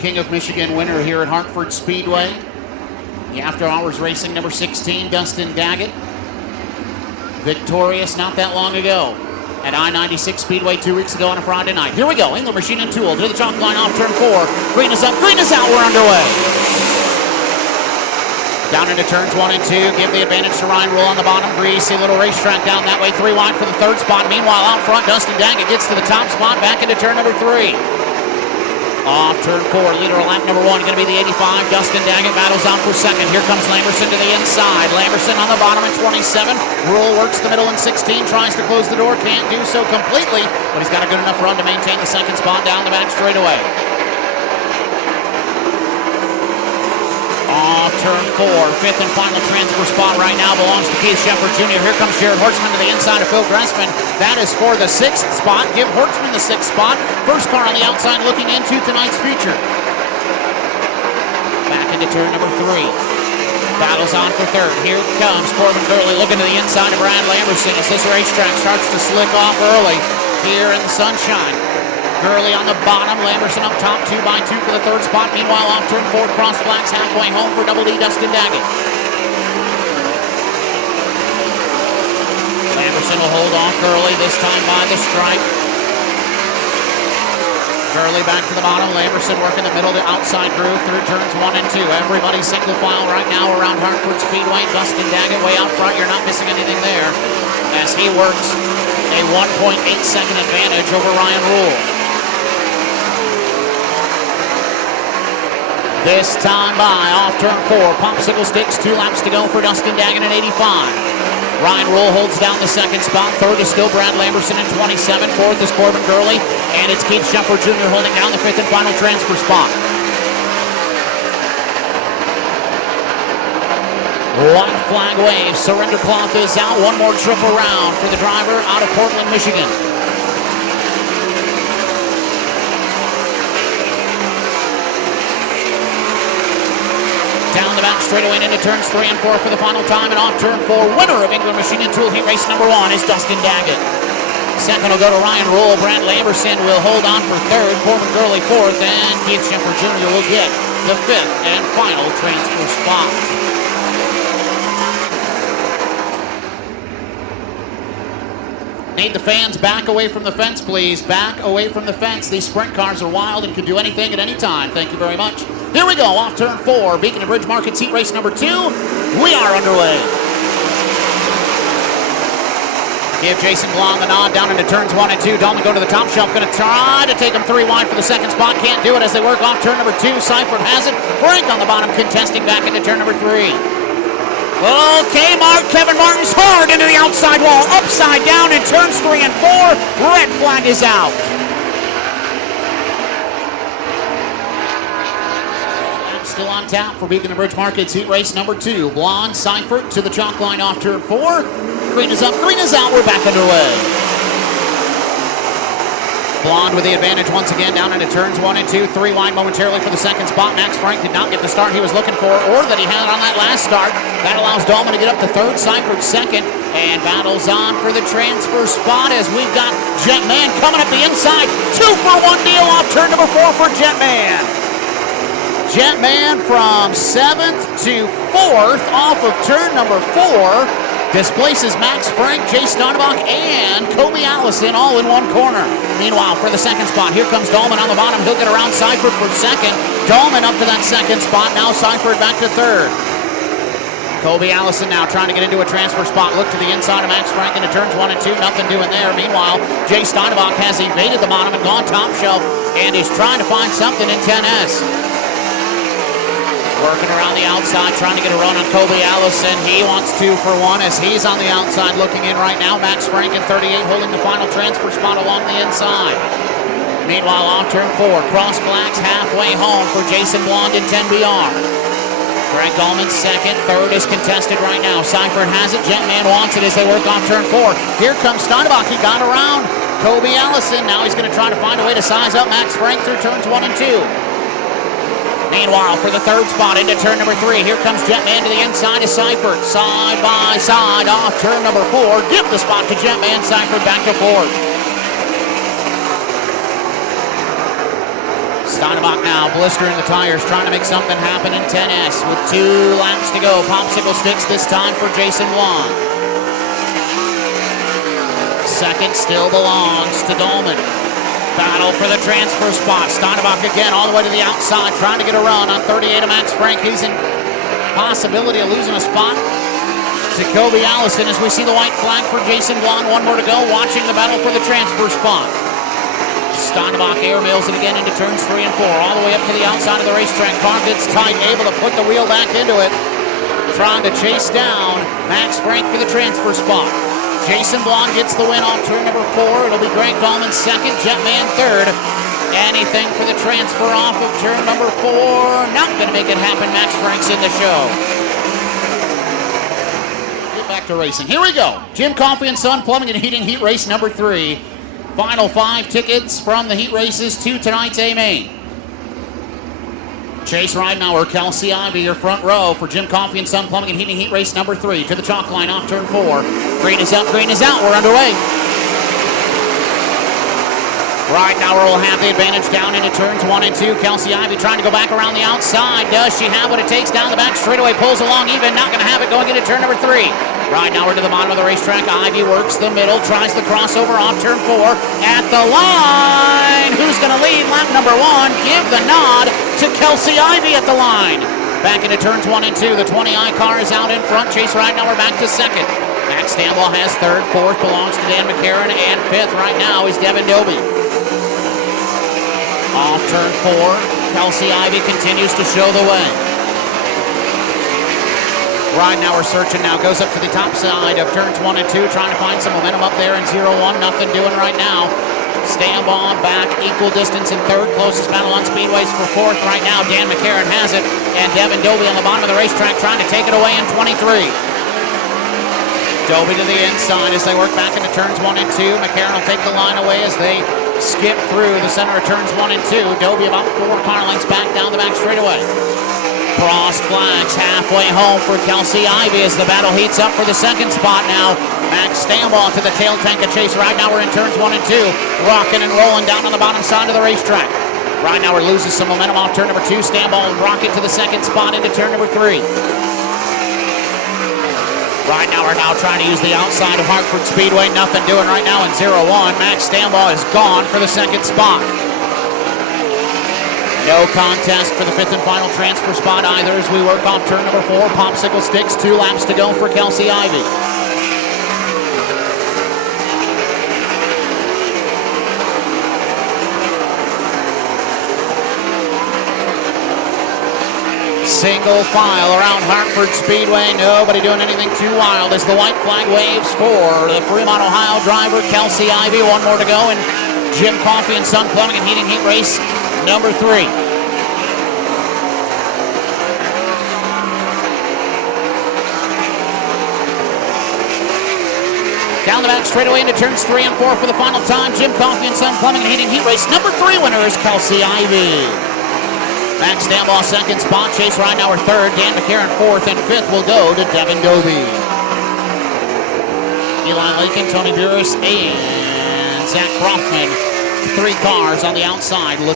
King of Michigan winner here at Hartford Speedway. The after-hours racing number 16, Dustin Daggett. Victorious not that long ago at I-96 Speedway 2 weeks ago on a Friday night. Here we go, England Machine and Tool to the chalk line off turn 4. Green is up, green is out, we're underway. Down into turns 1 and 2, give the advantage to Ryan Rule on the bottom. Greasy little racetrack down that way, 3 wide for the third spot. Meanwhile, out front, Dustin Daggett gets to the top spot, back into turn number 3. Off turn 4, leader of lap number 1, going to be the 85. Dustin Daggett battles out for second. Here comes Lamberson to the inside. Lamberson on the bottom in 27. Rule works the middle in 16, tries to close the door, can't do so completely, but he's got a good enough run to maintain the second spot down the back straightaway. Off turn 4, fifth and final transfer spot right now belongs to Keith Shepard Jr. Here comes Jared Hortzman to the inside of Phil Gressman. That is for the 6th spot. Give Hortzman the 6th spot. First car on the outside looking into tonight's feature. Back into turn number 3. Battles on for third. Here comes Corbin Gurley looking to the inside of Brad Lamberson as this racetrack starts to slick off early here in the sunshine. Gurley on the bottom, Lamberson up top, 2 by 2 for the third spot. Meanwhile, off turn 4, cross flags halfway home for Double D, Dustin Daggett. Lamberson will hold off Gurley, this time by the stripe. Gurley back to the bottom, Lamberson working the middle, the outside groove through turns 1 and 2. Everybody single file right now around Hartford Speedway. Dustin Daggett way out front, you're not missing anything there as he works a 1.8-second advantage over Ryan Rule. This time by off turn 4, popsicle sticks, 2 laps to go for Dustin Daggett at 85. Ryan Rule holds down the second spot. Third is still Brad Lamberson in 27. Fourth is Corbin Gurley, and it's Keith Shepard Jr. holding down the 5th and final transfer spot. White flag wave, surrender cloth is out. One more trip around for the driver out of Portland, Michigan. Down the back straightaway and into turns 3 and 4 for the final time, and off turn 4, winner of England Machine and Tool Heat Race number 1 is Dustin Daggett. Second will go to Ryan Rule. Brad Lamberson will hold on for third, Corbin Gurley 4th, and Keith Shepard Jr. will get the 5th and final transfer spot. Need the fans back away from the fence, please. Back away from the fence. These sprint cars are wild and can do anything at any time. Thank you very much. Here we go, off turn 4, Beacon and Bridge Markets Heat Race number 2. We are underway. Give Jason Blond the nod down into turns 1 and 2. Dahlman go to the top shelf, going to try to take him 3 wide for the second spot. Can't do it as they work off turn number 2. Seifert has it. Frank on the bottom contesting back into turn number 3. Okay, Kevin Martin's hard into the outside wall. Upside down in turns 3 and 4. Red flag is out. Still on tap for Beacon and Bridge Markets Heat Race number 2. Blonde, Seifert to the chalk line off turn 4. Green is up, green is out, we're back underway. Blonde with the advantage once again down into turns 1 and 2. 3 wide momentarily for the second spot. Max Frank did not get the start he was looking for or that he had on that last start. That allows Dahlman to get up to third, Seifert second, and battles on for the transfer spot as we've got Jetman coming up the inside. 2-for-1 deal off turn number 4 for Jetman. Jetman from 7th to 4th off of turn number 4 displaces Max Frank, Jay Steinbach, and Kobe Allison all in one corner. Meanwhile, for the second spot, here comes Dahlman on the bottom. He'll get around Seifert for second. Dahlman up to that second spot. Now Seifert back to third. Kobe Allison now trying to get into a transfer spot. Look to the inside of Max Frank into turns 1 and 2. Nothing doing there. Meanwhile, Jay Steinbach has evaded the bottom and gone top shelf and is trying to find something in 10S. Working around the outside, trying to get a run on Kobe Allison. He wants 2-for-1 as he's on the outside looking in right now. Max Frank in 38 holding the final transfer spot along the inside. Meanwhile, off turn 4, cross flags halfway home for Jason Blonde in 10BR. Greg Dahlman second, third is contested right now. Seifert has it, Jetman wants it as they work off turn 4. Here comes Steinbach, he got around Kobe Allison. Now he's going to try to find a way to size up Max Frank through turns 1 and 2. Meanwhile, for the third spot into turn number 3, here comes Jetman to the inside of Seifert. Side by side off turn number 4. Give the spot to Jetman. Seifert back to 4th. Steinbach now blistering the tires, trying to make something happen in 10S with 2 laps to go. Popsicle sticks this time for Jason Wan. Second still belongs to Dolman. Battle for the transfer spot. Steinbach again all the way to the outside, trying to get a run on 38 of Max Frank. He's in possibility of losing a spot to Kobe Allison as we see the white flag for Jason Wan. 1 more to go, watching the battle for the transfer spot. Steinbach airmails it again into turns 3 and 4, all the way up to the outside of the racetrack. Car gets tight, able to put the wheel back into it, trying to chase down Max Frank for the transfer spot. Jason Blond gets the win off turn number 4. It'll be Greg Dahlman second, Jetman third. Anything for the transfer off of turn number 4. Not going to make it happen. Max Frank's in the show. Get back to racing. Here we go. Jim Coffey and Son Plumbing and Heating Heat Race number 3. Final 5 tickets from the heat races to tonight's A main. Chase Ridenauer, Kelsey Ivey, your front row for Jim Coffey and Son Plumbing and Heating Heat Race number 3. To the chalk line off turn 4. Green is up, green is out. We're underway. Ridenauer will have the advantage down into turns 1 and 2. Kelsey Ivey trying to go back around the outside. Does she have what it takes down the back straightaway? Pulls along even. Not going to have it going into turn number 3. Ridenauer to the bottom of the racetrack. Ivey works the middle. Tries the crossover off turn 4. At the line. Who's going to lead lap number 1? Give the nod to Kelsey Ivey at the line. Back into turns 1 and 2. The 20i car is out in front. Chase Ridenauer back to second. Max Stambaugh has third. Fourth belongs to Dan McCarron. And fifth right now is Devin Doby. Off turn 4, Kelsey Ivey continues to show the way. Ridenauer searching now, goes up to the top side of turns 1 and 2, trying to find some momentum up there in 0-1. Nothing doing right now. Stambaugh back, equal distance in third. Closest battle on Speedways for fourth right now. Dan McCarron has it, and Devin Doby on the bottom of the racetrack trying to take it away in 23. Doby to the inside as they work back into turns 1 and 2. McCarron will take the line away as they skip through the center of turns 1 and 2. Doby about 4 car lengths back down the back straightaway. Crossed flags halfway home for Kelsey Ivey as the battle heats up for the second spot now. Max Stambaugh to the tail tank of Chase Ridenauer in turns 1 and 2. Rocking and rolling down on the bottom side of the racetrack. Ridenauer loses some momentum off turn number 2. Stambaugh will rocket to the second spot into turn number 3. Ridenauer now trying to use the outside of Hartford Speedway. Nothing doing right now in 0-1. Max Stambaugh is gone for the second spot. No contest for the 5th and final transfer spot either as we work off turn number 4. Popsicle sticks, 2 laps to go for Kelsey Ivey. Single file around Hartford Speedway. Nobody doing anything too wild as the white flag waves for the Fremont, Ohio driver, Kelsey Ivey. 1 more to go in Jim Coffey and Son Plumbing and Heating Heat Race number 3. Down the back straightaway into turns 3 and 4 for the final time. Jim Coffey and Son Plumbing and Heating Heat Race number 3 winner is Kelsey Ivey. Max Stambaugh second spot, Chase Ridenauer third, Dan McCarron fourth, and fifth will go to Devin Doby. Eli Lakin, Tony Burris, and Zach Brofman. 3 cars on the outside.